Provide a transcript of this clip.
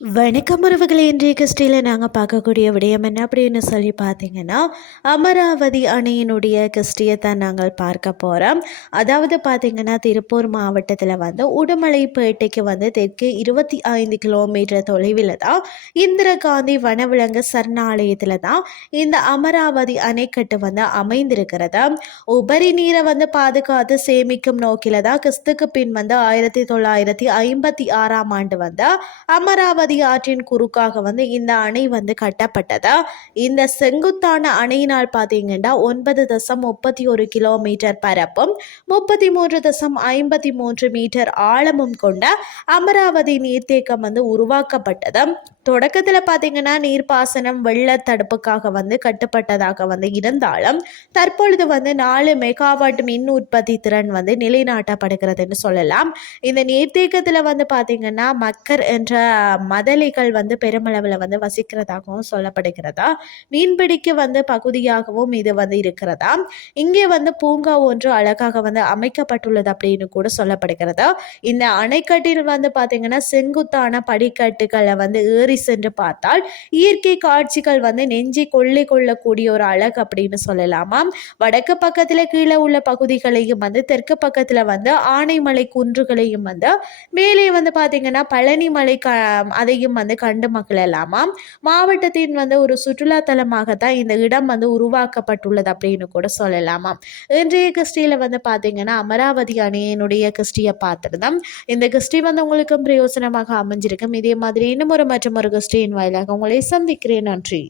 வணக்கம் உறவுகளை இன்றைய கிறிஸ்டியில் நாங்கள் பார்க்கக்கூடிய விடயம் என்ன அப்படின்னு சொல்லி பார்த்தீங்கன்னா அமராவதி அணையினுடைய கிறிஸ்டியை தான் நாங்கள் பார்க்க போகிறோம் அதாவது பார்த்தீங்கன்னா திருப்பூர் மாவட்டத்தில் வந்து உடுமலைப்பேட்டைக்கு வந்து தெற்கு இருபத்தி ஐந்து கிலோமீட்டர் தொலைவில் தான் இந்திரா காந்தி வனவிலங்கு சரணாலயத்தில் தான் இந்த அமராவதி அணைக்கட்டு வந்து அமைந்திருக்கிறது. உபரி நீரை வந்து பாதுகாத்து சேமிக்கும் நோக்கில் தான் கிறிஸ்துக்கு பின் வந்து ஆயிரத்தி தொள்ளாயிரத்தி ஐம்பத்தி ஆறாம் ஆண்டு வந்து அமராவதி ஆற்றின் குறுக்காக வந்து இந்த அணை வந்து கட்டப்பட்டதா? இந்த செங்குத்தான அணையினால் பார்த்தீங்கன்னா ஒன்பது தசம் முப்பத்தி ஒரு கிலோமீட்டர் பரப்பும் முப்பத்தி மூன்று தசம் ஐம்பத்தி மூன்று மீட்டர் ஆழமும் கொண்ட அமராவதி நீர்த்தேக்கம் வந்து உருவாக்கப்பட்டது. தொடக்கத்தில் பார்த்தீங்கன்னா நீர்ப்பாசனம் வெள்ள தடுப்புக்காக வந்து கட்டுப்பட்டதாக வந்து இருந்தாலும் தற்பொழுது வந்து நாலு மெகாவாட் மின் உற்பத்தி திறன் வந்து நிலைநாட்டப்படுகிறதுன்னு சொல்லலாம். இந்த நீர்த்தேக்கத்தில் வந்து பார்த்தீங்கன்னா மக்கர் என்ற மதலைகள் வந்து பெருமளவில் வந்து வசிக்கிறதாகவும் சொல்லப்படுகிறதா? மீன்பிடிக்கு வந்து பகுதியாகவும் இது வந்து இருக்கிறதா? இங்கே வந்து பூங்கா ஒன்று அழகாக வந்து அமைக்கப்பட்டுள்ளது அப்படின்னு கூட சொல்லப்படுகிறதா? இந்த அணைக்கட்டில் வந்து பார்த்தீங்கன்னா செங்குத்தான படிக்கட்டுகளை வந்து ஏறி சென்று பார்த்தால் இயற்கை காட்சிகள் வந்து நெஞ்சி கொள்ளை கொள்ளக்கூடிய ஒரு அழகு அப்படின்னு சொல்லலாமா? வடக்கு பக்கத்தில் கீழே உள்ள பகுதிகளையும் வந்து தெற்கு பக்கத்தில் வந்து ஆனைமலை குன்றுகளையும் வந்து மேலே வந்து பார்த்தீங்கன்னா பழனிமலை க அதையும் வந்து கண்டு மகிழலாமா? மாவட்டத்தின் வந்து ஒரு சுற்றுலா தான் இந்த இடம் வந்து உருவாக்கப்பட்டுள்ளது அப்படின்னு கூட சொல்லலாமா? இன்றைய கிறிஸ்டியில் வந்து பார்த்தீங்கன்னா அமராவதி அணியினுடைய கிறிஸ்டியை பார்த்துருந்தோம் இந்த கிறிஸ்டி வந்து உங்களுக்கும் பிரயோசனமாக அமைஞ்சிருக்கும். இதே மாதிரி இன்னும் ஒரு மற்றும் ஒரு கிறிஸ்டியின் வாயிலாக உங்களை சந்திக்கிறேன். நன்றி.